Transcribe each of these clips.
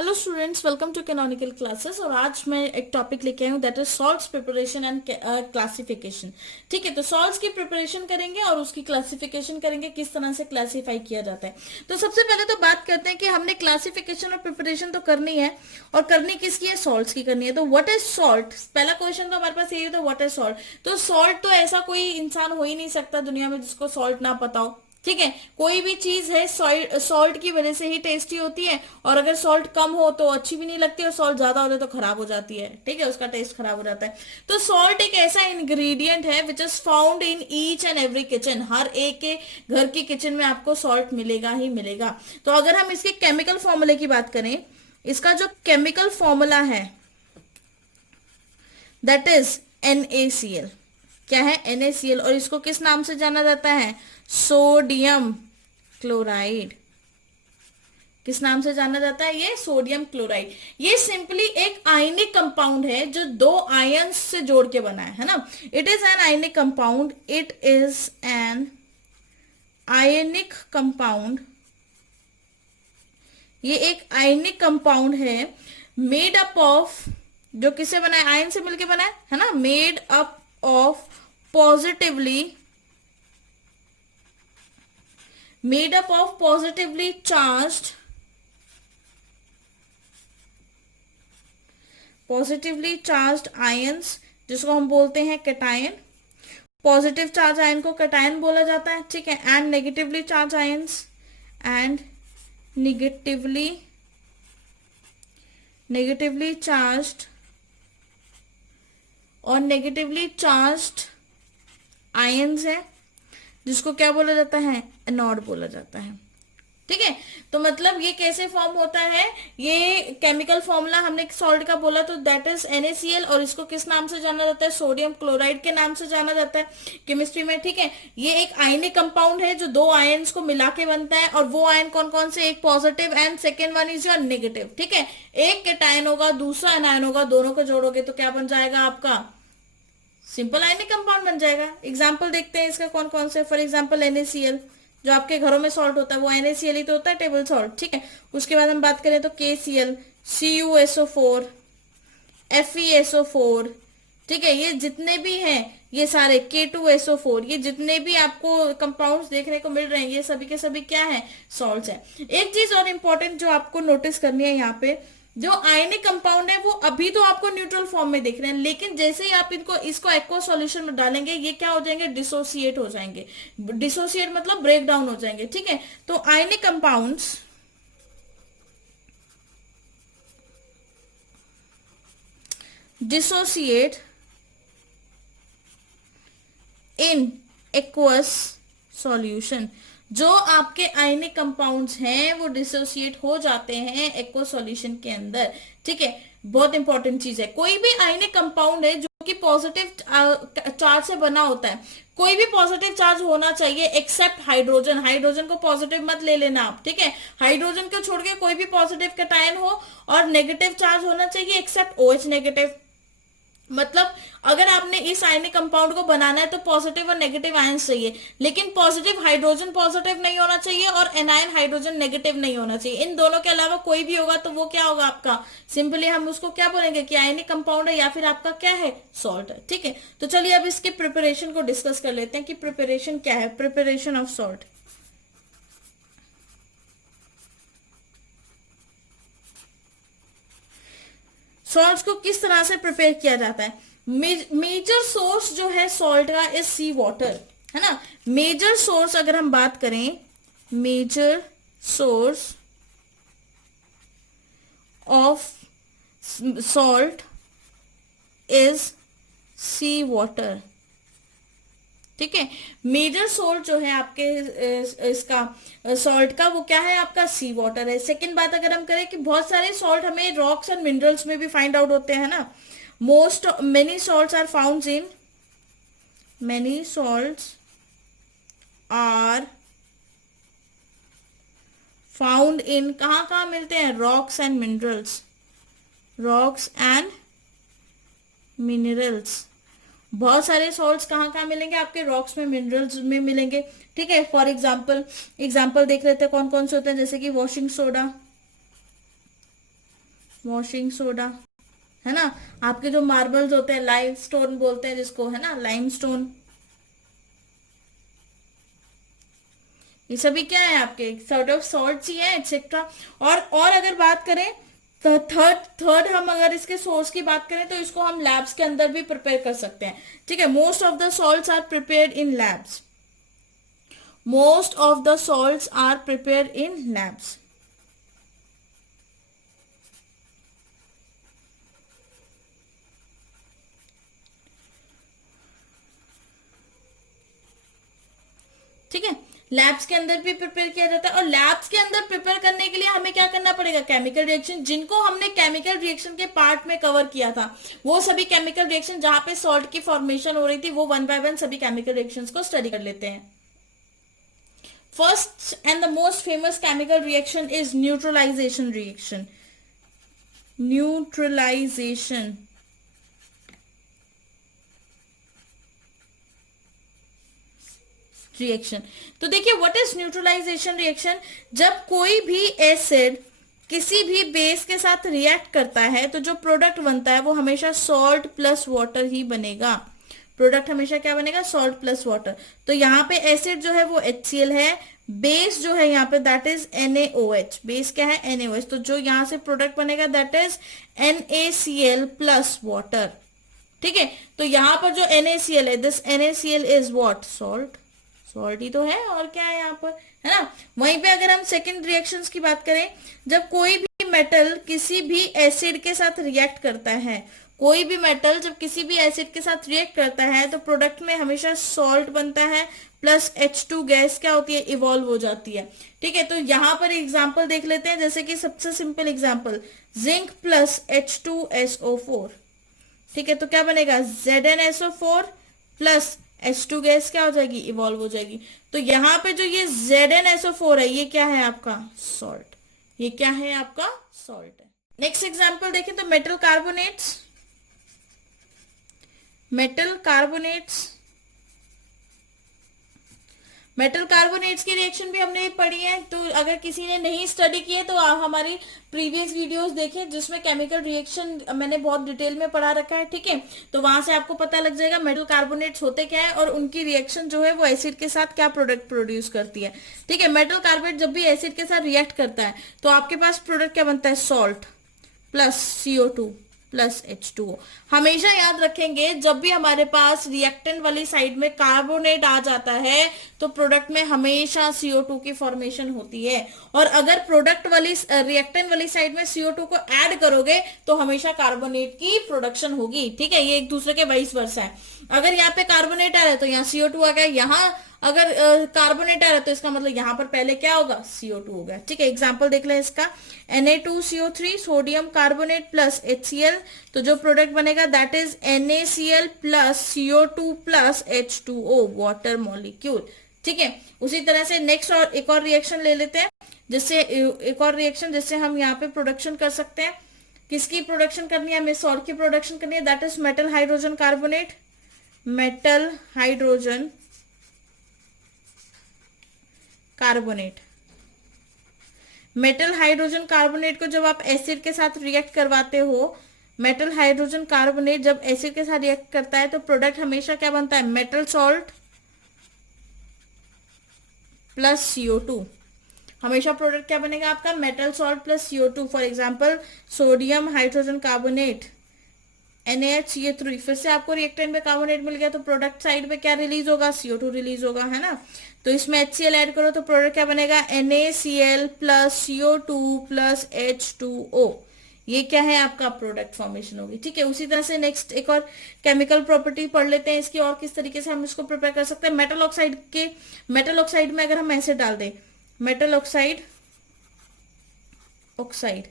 Hello students, welcome to canonical classes. और आज मैं एक टॉपिक लेके आई हूँ that is salts preparation and classification. ठीक है, तो सॉल्ट्स की प्रिपरेशन करेंगे और उसकी क्लासिफिकेशन करेंगे, किस तरह से क्लासिफाई किया जाता है। तो सबसे पहले तो बात करते हैं कि हमने क्लासिफिकेशन और प्रिपरेशन तो करनी है, और करनी किसकी है? सॉल्ट्स की करनी है। तो व्हाट इज सॉल्ट? पहला क्वेश्चन तो हमारे पास यही है, तो व्हाट इज सॉल्ट? तो सॉल्ट तो ऐसा कोई इंसान हो ही नहीं सकता दुनिया में जिसको सॉल्ट ना पता हो। ठीक है, कोई भी चीज है सॉल्ट की वजह से ही टेस्टी होती है, और अगर सॉल्ट कम हो तो अच्छी भी नहीं लगती, और सॉल्ट ज्यादा हो जाए तो खराब हो जाती है। ठीक है, उसका टेस्ट खराब हो जाता है। तो सॉल्ट एक ऐसा इंग्रेडिएंट है which is found in each and every kitchen. हर एक के घर की किचन में आपको सॉल्ट मिलेगा ही मिलेगा। तो अगर हम इसके केमिकल फॉर्मूले की बात करें, इसका जो केमिकल फॉर्मूला है दैट इज NaCl। क्या है? NaCl। और इसको किस नाम से जाना जाता है? Sodium chloride. किस नाम से जाना जाता है? ये सोडियम क्लोराइड। ये सिंपली एक आयनिक कंपाउंड है जो दो आयंस से जोड़ के बना है ना। It is an ionic compound. It is an ionic compound. ये एक आयनिक कंपाउंड है मेड अप ऑफ, जो किससे बना है? आयन से मिलके बना है ना। Made up of positively made up of positively charged ions, जिसको हम बोलते हैं कैटायन। पॉजिटिव चार्ज आयन को कैटायन बोला जाता है। ठीक है, and negatively charge ions and negatively negatively charged और नेगेटिवली चार्ज्ड आयंस है, जिसको क्या बोला जाता है? एनोड बोला जाता है। ठीक है, तो मतलब ये कैसे फॉर्म होता है? ये केमिकल फॉर्मूला हमने सॉल्ट का बोला, तो दैट इज NaCl। और इसको किस नाम से जाना जाता है? सोडियम क्लोराइड के नाम से जाना जाता है केमिस्ट्री में। ठीक है, ये एक आयनिक कंपाउंड है जो दो आयन्स को मिला के बनता है। और वो आयन कौन कौन से? एक positive and second one is your negative. ठीक है, एक कैटायन होगा, दूसरा एनायन होगा, दोनों को जोड़ोगे तो क्या बन जाएगा आपका? सिंपल आयनिक कंपाउंड बन जाएगा। एग्जाम्पल देखते हैं इसका कौन कौन से। फॉर एग्जाम्पल NaCl, जो आपके घरों में सॉल्ट होता है वो NaCl ही तो होता है, टेबल सॉल्ट। ठीक है, उसके बाद हम बात करें तो KCl, CuSO4, FeSO4। ठीक है, ये जितने भी हैं ये सारे K2SO4, ये जितने भी आपको कंपाउंड्स देखने को मिल रहे हैं ये सभी के सभी क्या है? सॉल्ट्स है। एक चीज और इंपॉर्टेंट जो आपको नोटिस करनी है यहाँ पे, जो आयनिक कंपाउंड है वो अभी तो आपको न्यूट्रल फॉर्म में दिख रहे हैं, लेकिन जैसे ही आप इसको एक्वा सॉल्यूशन में डालेंगे ये क्या हो जाएंगे? डिसोसिएट हो जाएंगे। डिसोसिएट मतलब ब्रेक डाउन हो जाएंगे। ठीक है, तो ionic compounds dissociate in aqueous solution. जो आपके आयनिक कंपाउंड्स हैं वो डिसोसिएट हो जाते हैं एक्वा सॉल्यूशन के अंदर। ठीक है, बहुत इंपॉर्टेंट चीज है। कोई भी आयनिक कंपाउंड है जो कि पॉजिटिव चार्ज से बना होता है, कोई भी पॉजिटिव चार्ज होना चाहिए एक्सेप्ट हाइड्रोजन। हाइड्रोजन को पॉजिटिव मत ले लेना आप। ठीक है, हाइड्रोजन को छोड़ के कोई भी पॉजिटिव कैटायन हो और नेगेटिव चार्ज होना चाहिए एक्सेप्ट OH नेगेटिव। मतलब अगर आपने इस आयनिक कंपाउंड को बनाना है तो पॉजिटिव और नेगेटिव आयंस चाहिए, लेकिन पॉजिटिव हाइड्रोजन पॉजिटिव नहीं होना चाहिए और एनायन हाइड्रोजन नेगेटिव नहीं होना चाहिए। इन दोनों के अलावा कोई भी होगा तो वो क्या होगा आपका? सिंपली हम उसको क्या बोलेंगे कि आयनिक कंपाउंड है, या फिर आपका क्या है? सॉल्ट है। ठीक है, तो चलिए अब इसके प्रिपरेशन को डिस्कस कर लेते हैं कि प्रिपरेशन क्या है। Preparation of salt. सॉल्ट को किस तरह से प्रिपेयर किया जाता है? मेजर सोर्स जो है सॉल्ट का इज सी वाटर, है ना। मेजर सोर्स अगर हम बात करें, major source of salt is sea water. ठीक है, मेजर सोर्स जो है आपके इसका सॉल्ट का वो क्या है? आपका सी वाटर है। सेकंड बात अगर हम करें कि बहुत सारे सॉल्ट हमें रॉक्स एंड मिनरल्स में भी फाइंड आउट होते हैं ना। Many salts are found in many salts are found in, कहाँ कहाँ मिलते हैं? Rocks and minerals. Rocks and minerals. बहुत सारे सॉल्ट्स कहाँ कहाँ मिलेंगे आपके? रॉक्स में, मिनरल्स में मिलेंगे। ठीक है, फॉर एग्जाम्पल देख लेते हैं कौन कौन से होते हैं, जैसे कि वॉशिंग सोडा, वॉशिंग सोडा, है ना। आपके जो मार्बल्स होते हैं, लाइम स्टोन बोलते हैं जिसको, है ना, लाइम स्टोन, ये सभी क्या है आपके सॉर्ट ऑफ सॉल्ट्स ही है, एक्सेट्रा। और अगर बात करें तो थर्ड थर्ड हम अगर इसके सोर्स की बात करें तो इसको हम लैब्स के अंदर भी प्रिपेयर कर सकते हैं, ठीक है। Most of the salts are prepared in labs, most of the salts are prepared in labs. ठीक है, लैब्स के अंदर भी प्रिपेयर किया जाता है। और लैब्स के अंदर प्रिपेयर करने के लिए हमें क्या करना पड़ेगा, केमिकल रिएक्शन, जिनको हमने केमिकल रिएक्शन के पार्ट में कवर किया था, वो सभी केमिकल रिएक्शन जहां पे सॉल्ट की फॉर्मेशन हो रही थी, वो वन बाय वन सभी केमिकल रिएक्शंस को स्टडी कर लेते हैं। First and the most famous chemical reaction is neutralisation reaction, neutralisation reaction. तो देखिए व्हाट इज न्यूट्रलाइजेशन रिएक्शन, जब कोई भी एसिड किसी भी बेस के साथ रिएक्ट करता है तो जो प्रोडक्ट बनता है वो हमेशा सॉल्ट प्लस वाटर ही बनेगा। प्रोडक्ट हमेशा क्या बनेगा, सॉल्ट प्लस वाटर। तो यहाँ पे एसिड जो है वो HCl है, बेस जो है यहाँ पे दैट इज NaOH, बेस क्या है NaOH, तो जो यहाँ से प्रोडक्ट बनेगा that is NaCl plus water, ठीक है। तो यहाँ पर जो NaCl है, this NaCl is what, salt, salt ही तो है, और क्या है यहाँ पर, है ना। वहीं पे अगर हम सेकंड रिएक्शंस की बात करें, जब कोई भी मेटल किसी भी एसिड के साथ रिएक्ट करता है, कोई भी मेटल जब किसी भी एसिड के साथ रिएक्ट करता है तो प्रोडक्ट में हमेशा सॉल्ट बनता है, प्लस H2 गैस क्या होती है, इवॉल्व हो जाती है, ठीक है। तो यहाँ पर एग्जाम्पल देख लेते हैं, जैसे कि सबसे simple example, zinc plus H2SO4, ठीक है। तो क्या बनेगा, ZnSO4 प्लस H2 गैस क्या हो जाएगी, इवॉल्व हो जाएगी। तो यहाँ पे जो ये ZnSO4 है, ये क्या है आपका, सॉल्ट, ये क्या है आपका, सॉल्ट है। नेक्स्ट एग्जांपल देखें तो metal carbonates, metal carbonates, metal carbonates की रिएक्शन भी हमने पढ़ी है। तो अगर किसी ने नहीं स्टडी की है तो आप हमारी प्रीवियस वीडियोस देखें जिसमें केमिकल रिएक्शन मैंने बहुत डिटेल में पढ़ा रखा है, ठीक है। तो वहां से आपको पता लग जाएगा मेटल कार्बोनेट्स होते क्या है और उनकी रिएक्शन जो है वो एसिड के साथ क्या प्रोडक्ट प्रोड्यूस करती है, ठीक है। मेटल कार्बोनेट जब भी एसिड के साथ रिएक्ट करता है तो आपके पास प्रोडक्ट क्या बनता है, salt plus CO2 plus H2O। हमेशा याद रखेंगे जब भी हमारे पास रिएक्टेंट वाली साइड में कार्बोनेट आ जाता है तो प्रोडक्ट में हमेशा CO2 की फॉर्मेशन होती है, और अगर प्रोडक्ट वाली रिएक्टेंट वाली साइड में CO2 को ऐड करोगे तो हमेशा कार्बोनेट की प्रोडक्शन होगी, ठीक है। ये एक दूसरे के वाइस वर्सा है। अगर यहाँ पे कार्बोनेट आ रहा है तो यहाँ CO2 आ गया, यहाँ अगर कार्बोनेट आ रहा है तो इसका मतलब यहाँ पर पहले क्या होगा, CO2 होगा, ठीक है। एग्जांपल देख लें इसका, Na2CO3 sodium carbonate plus HCl, तो जो प्रोडक्ट बनेगा that is NaCl plus CO2 plus H2O, water molecule, ठीक है। उसी तरह से नेक्स्ट और एक और रिएक्शन ले लेते हैं, जिससे एक और रिएक्शन जिससे हम यहाँ पे प्रोडक्शन कर सकते हैं। किसकी प्रोडक्शन करनी है, हमें सॉल्ट की प्रोडक्शन करनी है, that is metal hydrogen carbonate, metal hydrogen carbonate. Metal hydrogen carbonate को जब आप एसिड के साथ रिएक्ट करवाते हो, मेटल हाइड्रोजन कार्बोनेट जब एसिड के साथ रिएक्ट करता है तो प्रोडक्ट हमेशा क्या बनता है, मेटल सॉल्ट प्लस CO2, हमेशा प्रोडक्ट क्या बनेगा आपका, metal salt plus CO2। For example sodium hydrogen carbonate NaHCl3, फिर से आपको रिएक्टेंट में कार्बोनेट मिल गया तो प्रोडक्ट साइड पे क्या रिलीज होगा, CO2 रिलीज होगा, है ना। तो इसमें HCl ऐड करो तो प्रोडक्ट क्या बनेगा, NaCl plus CO2 plus H2O, ये क्या है आपका प्रोडक्ट फॉर्मेशन होगी, ठीक है। उसी तरह से नेक्स्ट एक और केमिकल प्रॉपर्टी पढ़ लेते हैं इसकी, और किस तरीके से हम इसको प्रिपेयर कर सकते हैं। मेटल ऑक्साइड के, मेटल ऑक्साइड में अगर हम एसिड डाल दें, मेटल ऑक्साइड, ऑक्साइड,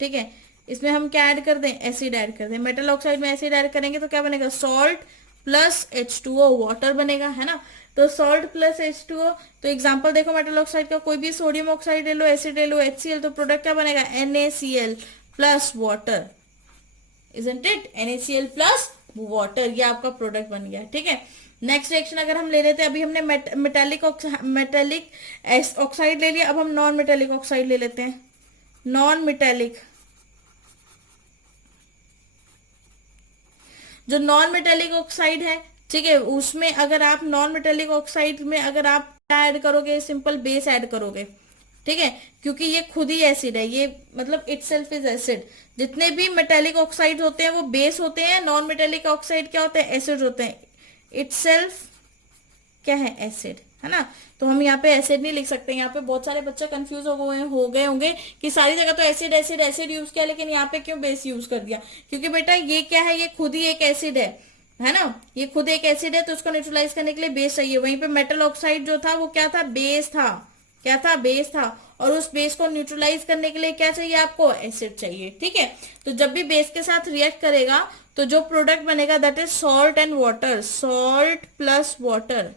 ठीक है, इसमें हम क्या ऐड कर दें, एसिड ऐड कर दें। मेटल ऑक्साइड में एसिड ऐड करेंगे तो क्या बनेगा, सॉल्ट प्लस H2O, वाटर बनेगा, है ना। तो सॉल्ट प्लस H2O, तो एग्जांपल देखो मेटल ऑक्साइड का, कोई भी सोडियम ऑक्साइड ले लो, एसिड ले लो, HCl, तो प्रोडक्ट क्या बनेगा, NaCl plus water, isn't it, NaCl plus water, ये आपका प्रोडक्ट बन गया, ठीक है। नेक्स्ट रिएक्शन अगर हम ले लेते हैं, अभी हमने मेटेलिक ऑक्साइड ले लिया, अब हम नॉन मेटेलिक ऑक्साइड ले लेते हैं। नॉन मेटेलिक जो नॉन मेटेलिक ऑक्साइड है, ठीक है, उसमें अगर आप नॉन मेटेलिक ऑक्साइड में अगर आप क्या ऐड करोगे, सिंपल बेस ऐड करोगे, ठीक है, क्योंकि ये खुद ही एसिड है, ये मतलब इटसेल्फ इज एसिड। जितने भी मेटेलिक ऑक्साइड होते हैं वो बेस होते हैं, नॉन मेटेलिक ऑक्साइड क्या होते हैं, एसिड होते हैं। इटसेल्फ क्या है, एसिड, है ना। तो हम यहाँ पे एसिड नहीं लिख सकते। यहाँ पे बहुत सारे बच्चे कंफ्यूज हो गए होंगे कि सारी जगह तो एसिड एसिड एसिड यूज किया, लेकिन यहाँ पे क्यों बेस यूज कर दिया। क्योंकि बेटा ये क्या है, ये खुद ही एक एसिड है ना, ये खुद एक एसिड है, तो उसको न्यूट्रलाइज करने के लिए बेस चाहिए। वहीं पे मेटल ऑक्साइड जो था वो क्या था, बेस था। क्या था, बेस था। और उस बेस को न्यूट्रलाइज करने के लिए क्या चाहिए आपको, एसिड चाहिए, ठीक है। तो जब भी बेस के साथ रिएक्ट करेगा तो जो प्रोडक्ट बनेगा that is salt and water, salt plus water,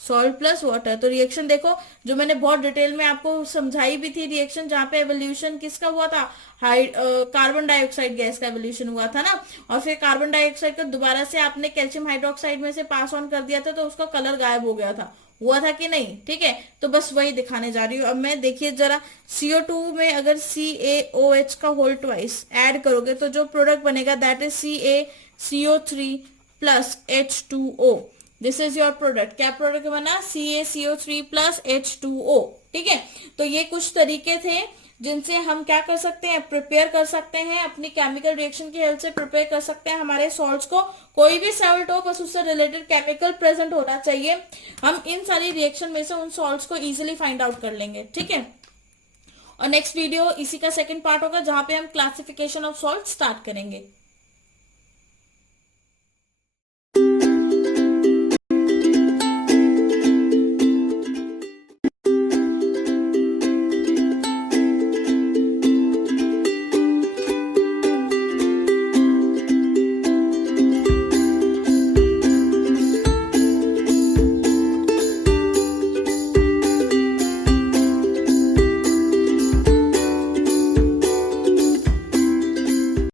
salt plus water. तो रिएक्शन देखो, जो मैंने बहुत डिटेल में आपको समझाई भी थी रिएक्शन, जहां पे एवोल्यूशन किसका हुआ था, कार्बन डाइऑक्साइड गैस का एवोल्यूशन हुआ था ना। और फिर कार्बन डाइऑक्साइड को दोबारा से आपने कैल्शियम हाइड्रोक्साइड में से पास ऑन कर दिया था, तो उसका कलर गायब हो गया था, हुआ था कि नहीं, ठीक है। तो बस वही दिखाने जा रही हूँ। अब मैं देखिए जरा, CO2 में अगर CaOH का होल ट्वाइस ऐड करोगे तो जो प्रोडक्ट बनेगा that is CaCO3 plus H2O। This is your product. क्या प्रोडक्ट बना, CaCO3 प्लस H2O, ठीक है। तो ये कुछ तरीके थे जिनसे हम क्या कर सकते हैं, प्रिपेयर कर सकते हैं, अपनी केमिकल रिएक्शन की हेल्प से प्रिपेयर कर सकते हैं हमारे सॉल्ट्स को। कोई भी सॉल्ट हो, बस उससे रिलेटेड केमिकल प्रेजेंट होना चाहिए, हम इन सारी रिएक्शन में से उन सॉल्ट्स को इजीली फाइंड आउट कर लेंगे, ठीक है। और नेक्स्ट वीडियो इसी का सेकंड पार्ट होगा, जहां पे हम क्लासिफिकेशन ऑफ सॉल्ट स्टार्ट करेंगे।